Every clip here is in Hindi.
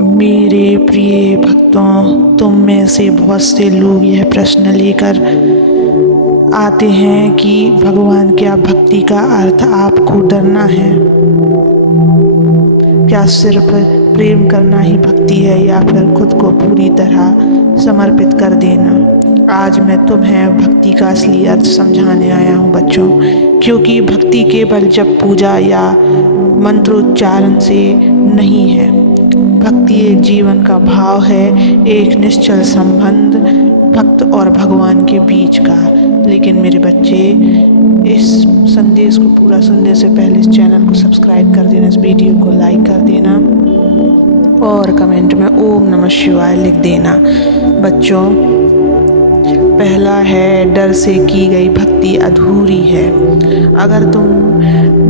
मेरे प्रिय भक्तों, तुम में से बहुत से लोग यह प्रश्न लेकर आते हैं कि भगवान, क्या भक्ति का अर्थ आपको डरना है? क्या सिर्फ प्रेम करना ही भक्ति है, या फिर खुद को पूरी तरह समर्पित कर देना? आज मैं तुम्हें भक्ति का असली अर्थ समझाने आया हूँ बच्चों, क्योंकि भक्ति केवल जप पूजा या मंत्रोच्चारण से नहीं है। भक्ति एक जीवन का भाव है, एक निश्चल संबंध भक्त और भगवान के बीच का। लेकिन मेरे बच्चे, इस संदेश को पूरा सुनने से पहले इस चैनल को सब्सक्राइब कर देना, इस वीडियो को लाइक कर देना और कमेंट में ओम नमः शिवाय लिख देना। बच्चों, पहला है, डर से की गई भक्ति अधूरी है। अगर तुम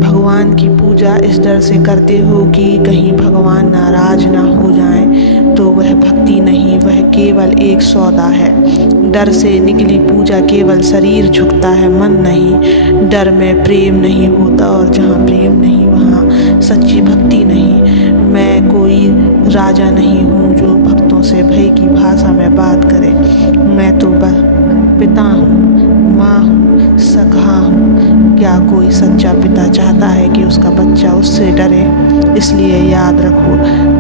भगवान की पूजा इस डर से करते हो कि कहीं भगवान नाराज ना हो जाएं, तो वह भक्ति नहीं, वह केवल एक सौदा है। डर से निकली पूजा केवल शरीर झुकता है, मन नहीं। डर में प्रेम नहीं होता, और जहाँ प्रेम नहीं वहाँ सच्ची भक्ति नहीं। मैं कोई राजा नहीं हूँ जो भक्तों से भय की भाषा में बात करे। मैं तो पिता हूँ, माँ हूँ, सखा हूँ। क्या कोई सच्चा पिता चाहता है कि उसका बच्चा उससे डरे? इसलिए याद रखो,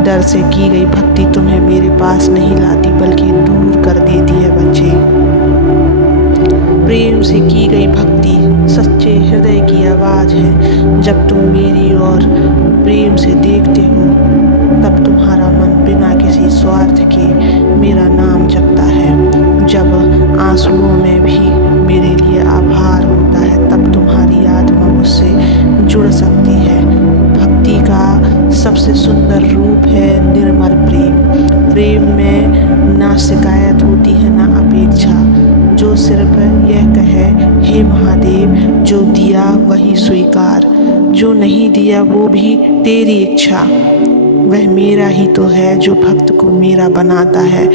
डर से की गई भक्ति तुम्हें मेरे पास नहीं लाती, बल्कि दूर कर देती है बच्चे। प्रेम से की गई भक्ति सच्चे हृदय की आवाज़ है। जब तुम मेरी ओर प्रेम से देखते हो, तब तुम्हारा मन बिना किसी स्वार्थ के मेरा नाम जपता है। जब आंसुओं में भी मेरे लिए आभार होता है, तब तुम्हारी आत्मा मुझसे जुड़ सकती है। भक्ति का सबसे सुंदर रूप है निर्मल प्रेम। प्रेम में ना शिकायत होती है, ना अपेक्षा। जो सिर्फ यह कहे, हे महादेव, जो दिया वही स्वीकार, जो नहीं दिया वो भी तेरी इच्छा। वह मेरा ही तो है जो भक्त को मेरा बनाता है।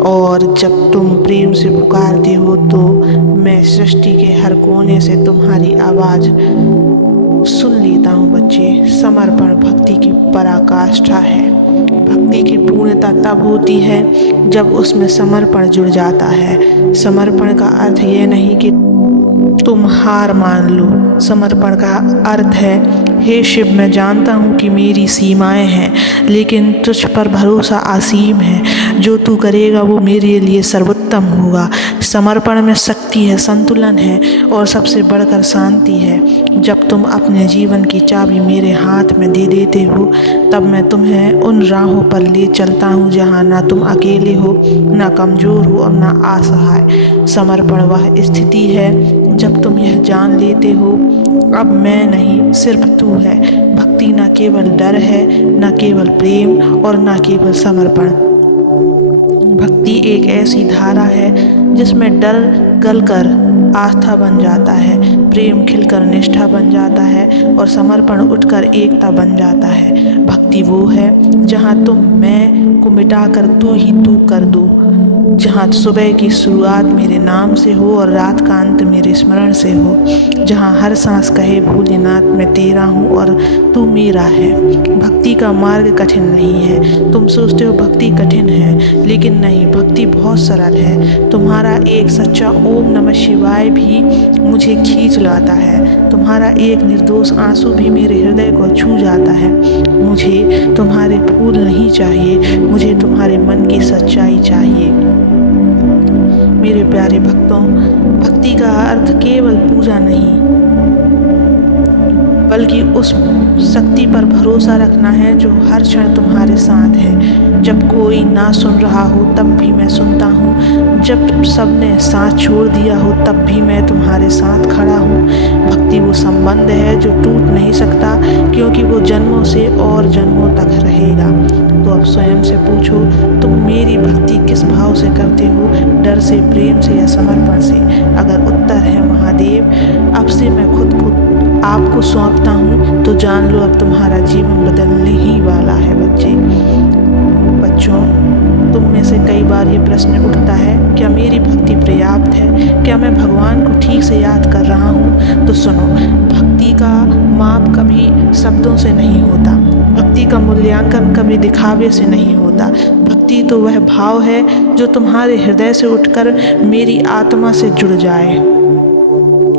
और जब तुम प्रेम से पुकारते हो, तो मैं सृष्टि के हर कोने से तुम्हारी आवाज़ सुन लेता हूँ बच्चे। समर्पण भक्ति की पराकाष्ठा है। भक्ति की पूर्णता तब होती है जब उसमें समर्पण जुड़ जाता है। समर्पण का अर्थ यह नहीं कि तुम हार मान लो। समर्पण का अर्थ है, हे शिव, मैं जानता हूँ कि मेरी सीमाएं हैं, लेकिन तुझ पर भरोसा असीम है। जो तू करेगा वो मेरे लिए सर्वोत्तम होगा। समर्पण में शक्ति है, संतुलन है और सबसे बढ़कर शांति है। जब तुम अपने जीवन की चाबी मेरे हाथ में दे देते हो, तब मैं तुम्हें उन राहों पर ले चलता हूँ जहाँ ना तुम अकेले हो, ना कमज़ोर हो और ना असहाय। समर्पण वह स्थिति है जब तुम यह जान लेते हो, अब मैं नहीं, सिर्फ तू है। भक्ति न केवल डर है, न केवल प्रेम और न केवल समर्पण। भक्ति एक ऐसी धारा है जिसमें डर गलकर आस्था बन जाता है, प्रेम खिलकर निष्ठा बन जाता है और समर्पण उठकर एकता बन जाता है। भक्ति वो है जहाँ तुम मैं को मिटाकर तू ही तू कर दो, जहाँ सुबह की शुरुआत मेरे नाम से हो और रात का अंत मेरे स्मरण से हो, जहाँ हर सांस कहे भोलेनाथ मैं तेरा हूँ और तू मेरा है। भक्ति का मार्ग कठिन नहीं है। तुम सोचते हो भक्ति कठिन है, लेकिन नहीं, भक्ति बहुत सरल है। तुम्हारा एक सच्चा ओम नमः शिवाय भी मुझे खींच लाता है। तुम्हारा एक निर्दोष आंसू भी मेरे हृदय को छू जाता है। मुझे तुम्हारे फूल नहीं चाहिए, मुझे तुम्हारे मन की सच्चाई चाहिए। मेरे प्यारे भक्तों, भक्ति का अर्थ केवल पूजा नहीं, बल्कि उस शक्ति पर भरोसा रखना है जो हर क्षण तुम्हारे साथ है। जब कोई ना सुन रहा हो, तब भी मैं सुनता हूँ। जब सबने साथ छोड़ दिया हो, तब भी मैं तुम्हारे साथ खड़ा हूँ। भक्ति वो संबंध है जो टूट नहीं सकता, क्योंकि वो जन्मों से और जन्मों तक रहेगा। तो अब स्वयं से पूछो, तुम मेरी भक्ति किस भाव से करते हो? डर से, प्रेम से या समर्पण से? अगर उत्तर है महादेव, अब से मैं खुद को आपको सौंपता हूँ, तो जान लो अब तुम्हारा जीवन बदलने ही वाला है बच्चों। तुम में से कई बार ये प्रश्न उठता है, क्या मेरी भक्ति पर्याप्त है? क्या मैं भगवान को ठीक से याद कर रहा हूँ? तो सुनो, भक्ति का माप कभी शब्दों से नहीं होता। भक्ति का मूल्यांकन कभी दिखावे से नहीं होता। होता। भक्ति तो वह भाव है जो तुम्हारे हृदय से उठकर मेरी आत्मा से जुड़ जाए।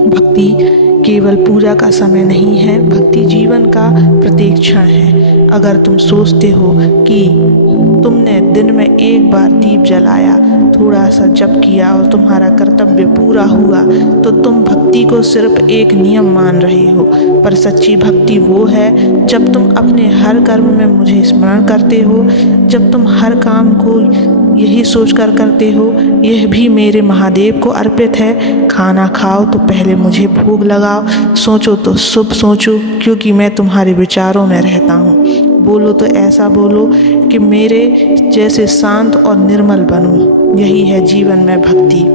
भक्ति केवल पूजा का समय नहीं है, भक्ति जीवन का प्रत्येक क्षण है। अगर तुम सोचते हो कि तुमने दिन में एक बार दीप जलाया, थोड़ा सा जप किया और तुम्हारा कर्तव्य पूरा हुआ, तो तुम भक्ति को सिर्फ एक नियम मान रहे हो। पर सच्ची भक्ति वो है जब तुम अपने हर कर्म में मुझे स्मरण करते हो, जब तुम हर काम को यही सोचकर करते हो, यह भी मेरे महादेव को अर्पित है। खाना खाओ तो पहले मुझे भोग लगाओ, सोचो तो शुभ सोचो, क्योंकि मैं तुम्हारे विचारों में रहता हूँ। बोलो तो ऐसा बोलो कि मेरे जैसे शांत और निर्मल बनो। यही है जीवन में भक्ति।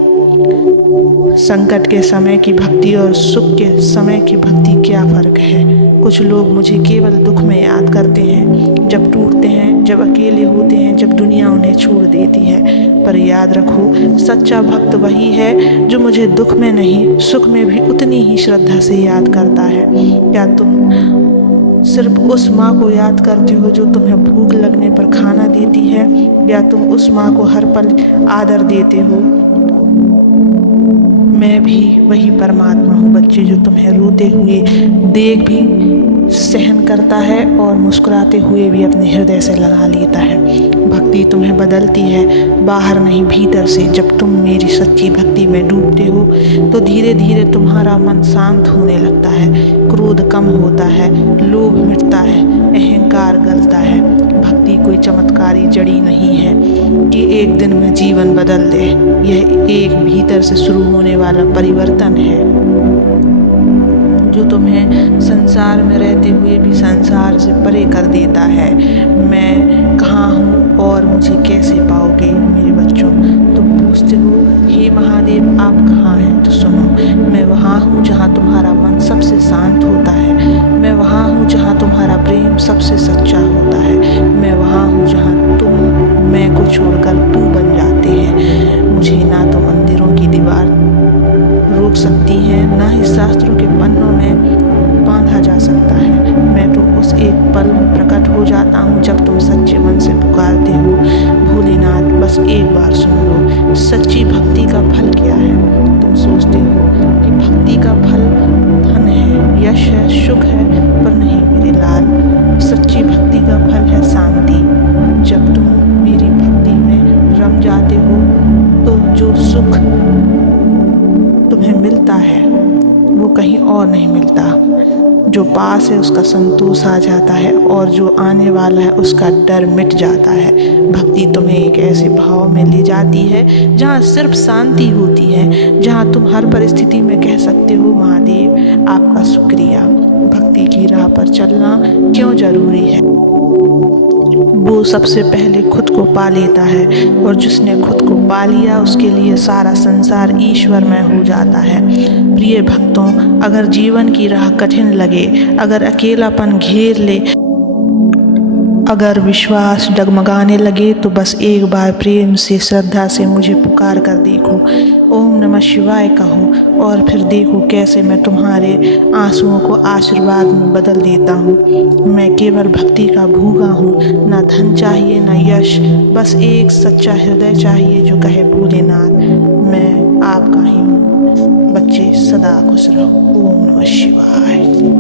संकट के समय की भक्ति और सुख के समय की भक्ति क्या फ़र्क है? कुछ लोग मुझे केवल दुख में याद करते हैं, जब टूटते हैं, जब अकेले होते हैं, जब दुनिया उन्हें छोड़ देती है। पर याद रखो, सच्चा भक्त वही है जो मुझे दुख में नहीं, सुख में भी उतनी ही श्रद्धा से याद करता है। क्या तुम सिर्फ उस माँ को याद करते हो जो तुम्हें भूख लगने पर खाना देती है, या तुम उस माँ को हर पल आदर देते हो? मैं भी वही परमात्मा हूँ बच्चे, जो तुम्हें रोते हुए देख भी सहन करता है और मुस्कुराते हुए भी अपने हृदय से लगा लेता है। भक्ति तुम्हें बदलती है, बाहर नहीं भीतर से। जब तुम मेरी सच्ची भक्ति में डूबते हो तो धीरे धीरे तुम्हारा मन शांत होने लगता है, क्रोध कम होता है, लोभ मिटता है, अहंकार गलता है। भक्ति कोई चमत्कारी जड़ी नहीं है कि एक दिन में जीवन बदल दे। यह एक भीतर से शुरू होने वाला परिवर्तन है जो तुम्हें संसार में रहते हुए भी संसार से परे कर देता है। मैं कहाँ हूँ और मुझे कैसे पाओगे? मेरे बच्चों, तुम पूछते हो हे महादेव आप कहाँ हैं? तो सुनो, मैं वहाँ हूँ जहाँ तुम्हारा मन सबसे शांत होता है। मैं वहाँ हूँ जहाँ तुम्हारा प्रेम सबसे सच्चा होता है। मैं वहाँ हूँ जहाँ तुम मैं को छोड़कर तू बन जाते हैं। मुझे ना तो मंदिरों की दीवार रोक सकती है, ना ही शास्त्रों के पन्नों में बांधा जा सकता है। मैं तो उस एक पल में प्रकट हो जाता हूँ जब तुम सच्चे मन से पुकारते हो भोलेनाथ। बस एक बार सुन लो, सच्ची भक्ति का फल क्या है? तुम सोचते हो कि भक्ति का फल धन है, यश है, सुख है, पर नहीं मेरे लाल, सच्ची भक्ति का फल है शांति। जब तुम मेरी भक्ति में रम जाते हो तो जो सुख तुम्हें मिलता है वो कहीं और नहीं मिलता। जो पास है उसका संतोष आ जाता है और जो आने वाला है उसका डर मिट जाता है। भक्ति तुम्हें एक ऐसे भाव में ले जाती है जहाँ सिर्फ शांति होती है, जहाँ तुम हर परिस्थिति में कह सकते हो महादेव आपका शुक्रिया। भक्ति की राह पर चलना क्यों जरूरी है? वो सबसे पहले खुद को पा लेता है, और जिसने खुद को पा लिया उसके लिए सारा संसार ईश्वरमय हो जाता है। प्रिय भक्तों, अगर जीवन की राह कठिन लगे, अगर अकेलापन घेर ले, अगर विश्वास डगमगाने लगे, तो बस एक बार प्रेम से श्रद्धा से मुझे पुकार कर देखो, ओम नमः शिवाय कहो, और फिर देखो कैसे मैं तुम्हारे आंसुओं को आशीर्वाद में बदल देता हूँ। मैं केवल भक्ति का भूखा हूँ, ना धन चाहिए ना यश, बस एक सच्चा हृदय चाहिए जो कहे भोलेनाथ मैं आपका ही हूँ। बच्चे सदा खुश रहो। ओम नमः शिवाय।